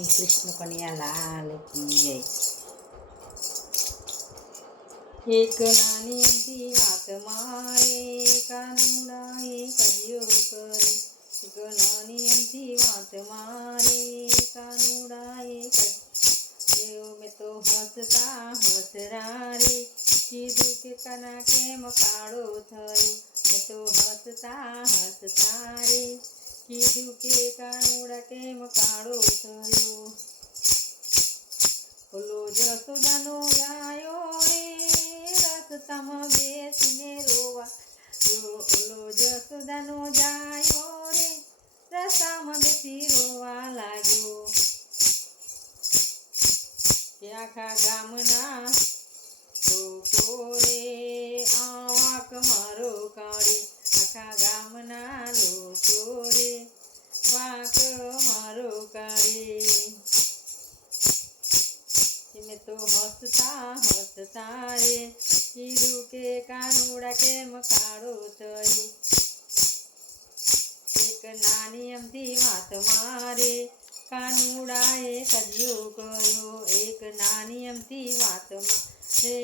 શ્રી કૃષ્ણ કન્યા લાલ કી એક નાની હતી વાત મારે કાનુડાએ કર્યો કરે એક નાની હતી વાત મારે કાનુડાએ કર્યો મેં તો હસતા હસરા રે કીધું કે કના કેમ કાળો થયો મેં તો હસતા હસતા રે કીધું કે કાનુડા કેમ કાળો થયો? ઓલો જસોદાનો ગાયો રે રસ્તામાં બેસીને રોવા. ઓલો જસોદાનો જાયો રે રસ્તામાં બેસી રોવા લાગ્યો. કે આખા ગામના મેં તો હસતા હસતા રે કીધું કે કાનુડા કેમ કાળો થયો એક નાની અમથી વાત મારે કાનુડાએ કર્યો એક નાની અમથી વાતમાં રે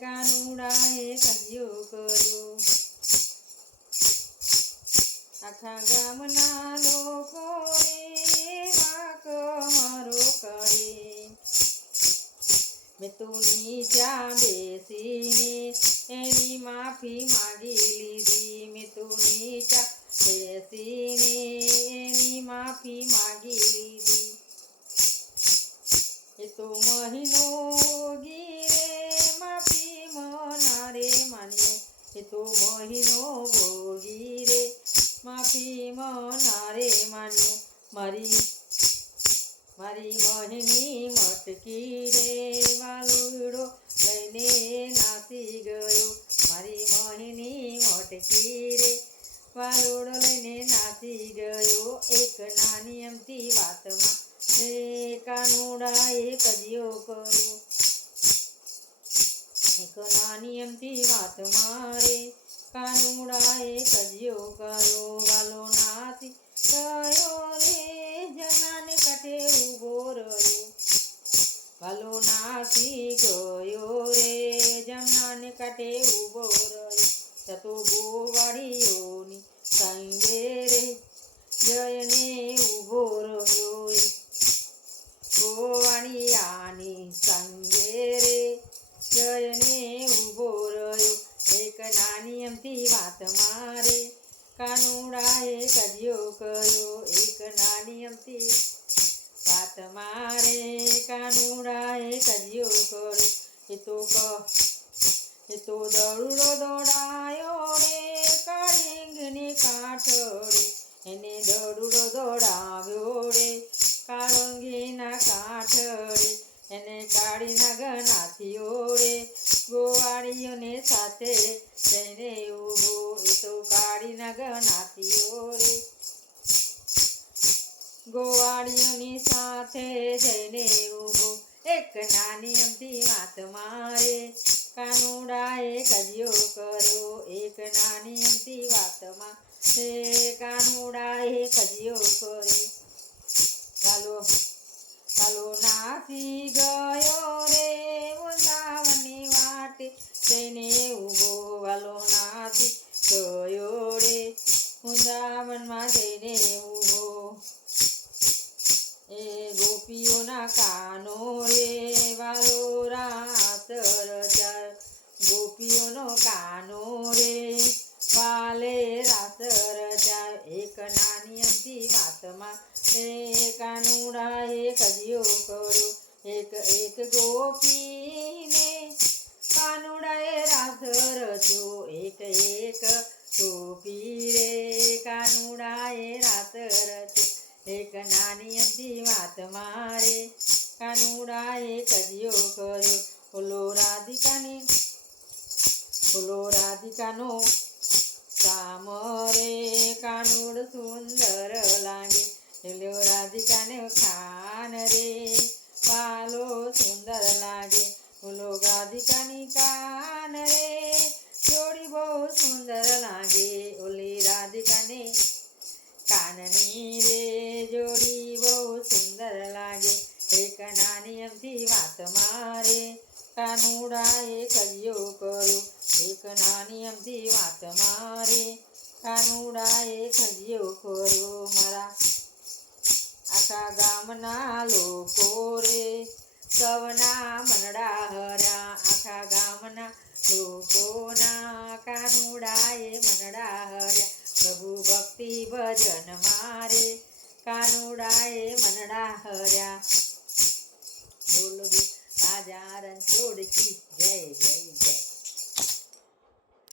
કાનુડાએ કજ્યો કર્યો આખા ગામના લોકો મેં તું નીચા બેસીને, એની માફી માગી લીધી. મેં તું નીચા બેસીને, એની માફી માગી લીધી. એ તો મહિનો ગીરે, માફી મનારે માન્યો એ તો મહિનો ભોગી રે માફી મનારે માન્યો મારી મારી મોહની મટકી રે. કાનુડાએ કજ્યો કર્યો. એક નાની અમથી વાત મારે, કાનુડાએ કજ્યો કરો વાલો નાથી ગયો રે જમાને કાંઠે ઊભો રહ્યો. વાલો નાથી ગયો રે જમનાને કાંઠે ઊભો રહ્યો. તતો મારે કાનુડાએ કર્યો એ તો ક એ તો દડુડો દોડાયો રે. જઈને ઊભો, એક નાની અમથી વાત મારે. કાનુડાએ કર્યો કરો, એક નાની અમથી વાતમાં મારે. કાનુડાએ કર્યો ચાલો એ કાનુડાએ કજ્યો કરો. એક એક ગોપીને કાનુડાએ રાસ રચ્યો એક એક ગોપી રે કાનુડાએ રાસ રચ્યો એક નાની અમથી વાત મારે કાનુડાએ કજ્યો કર્યો. ઓલો રાધિકાની ઓલો રાધિકાનો કામ રે કાનુડ સુંદર લાગે. એલો રાધિકાને ખાન રે. પાલો સુંદર લાગે. ઓલો રાધિકાની કાન રે. જોડી બહુ સુંદર લાગે. ઓલી રાધિકાને કાનની રે. જોડી બહુ સુંદર લાગે. એક નાની એમથી વાત મારે. કાનુડાએ કજિયો કર્યો એક નાની એમથી વાત મારે. કાનુડાએ કર્યો. મારા આખા ગામના લોકો રે. સૌના મનડા હર્યા આખા ગામના લોકોના કાનુડાએ મનડા હર્યા. પ્રભુ ભક્તિ ભજન મારે કાનુડાએ મનડા હર્યા. બોલ રાજા રણછોડ જય જય જય.